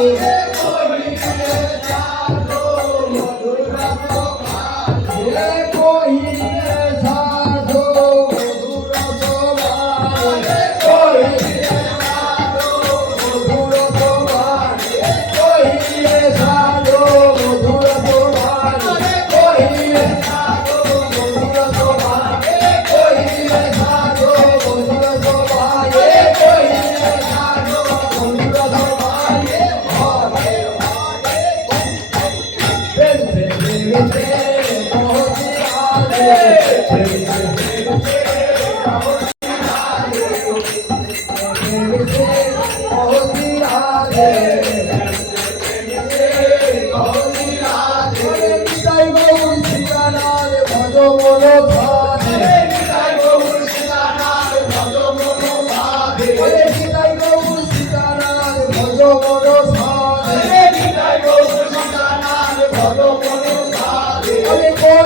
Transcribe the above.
Yeah. মধুর তোমায়